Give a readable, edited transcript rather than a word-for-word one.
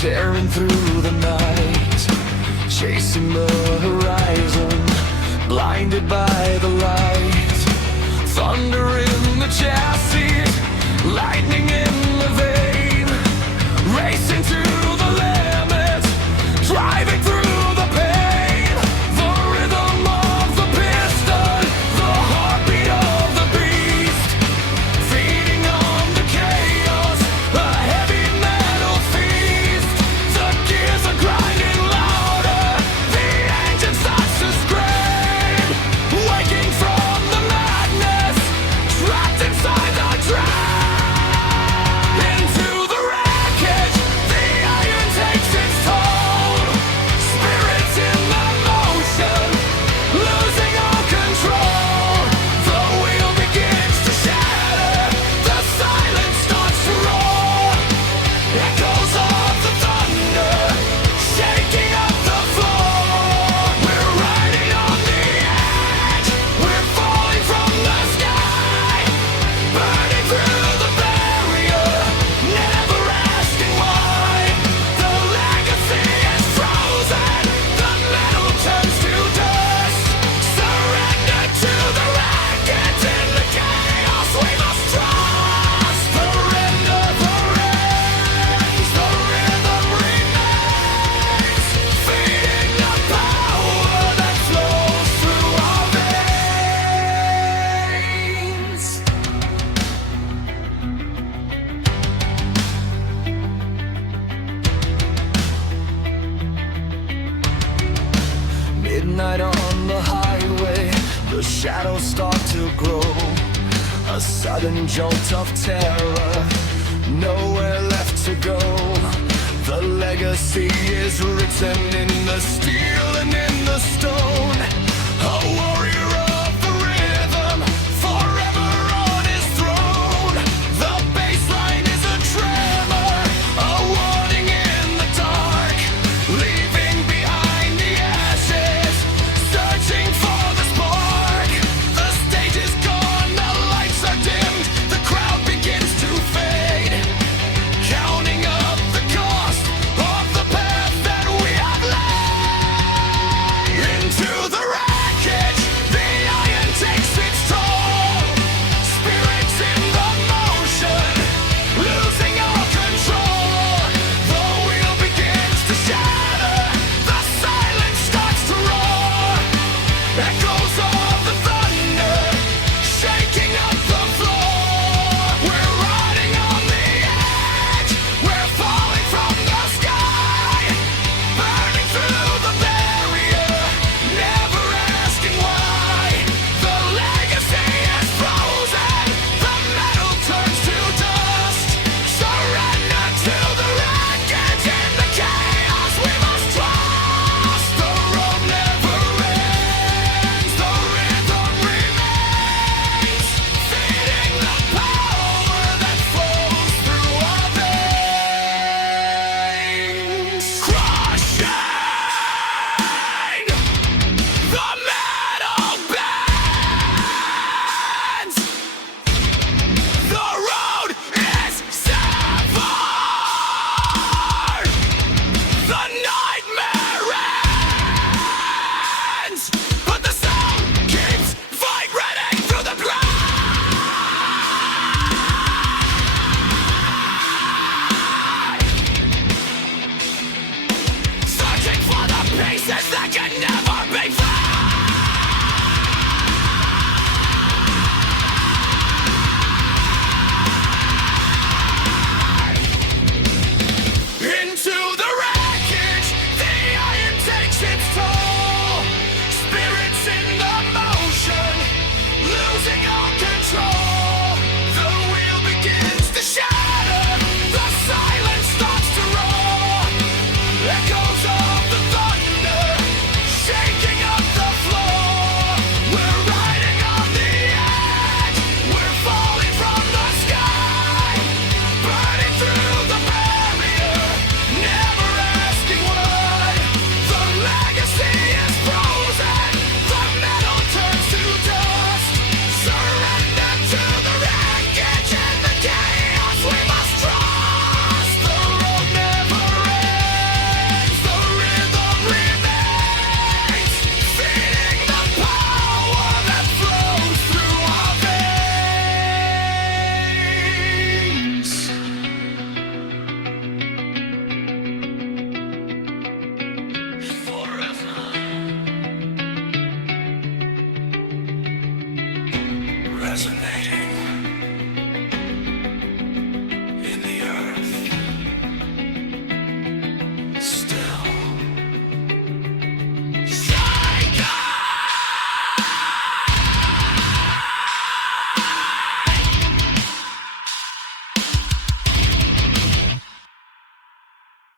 tearing through the night, chasing the horizon, blinded by the light. Thunder in the chassis, lightning in the vein, racing to the limit, driving through the pain. The rhythm of the piston, the heartbeat of the beast, feeding on the chaos, a heavy metal feast. The gears are grinding louder, the engine starts to scream, waking from the madness, trapped inside the train. Into the wreckage, the iron takes its toll, spirits in the motion, losing all control. The wheel begins to shatter, the silence starts to roar, echoes of the thunder, shaking up the floor. We're riding on the edge, we're falling from the sky, burning through the barrier, never asking why. The legacy is frozen, the metal turns to dust. Surrender to the racket, in the chaos we must trust. The rhythm remains, the rhythm remains, feeding the power that flows through our veins. Midnight on the highway, the shadows start to grow. A sudden jolt of terror, nowhere left to go. The legacy is written in the steel and in the stone. A war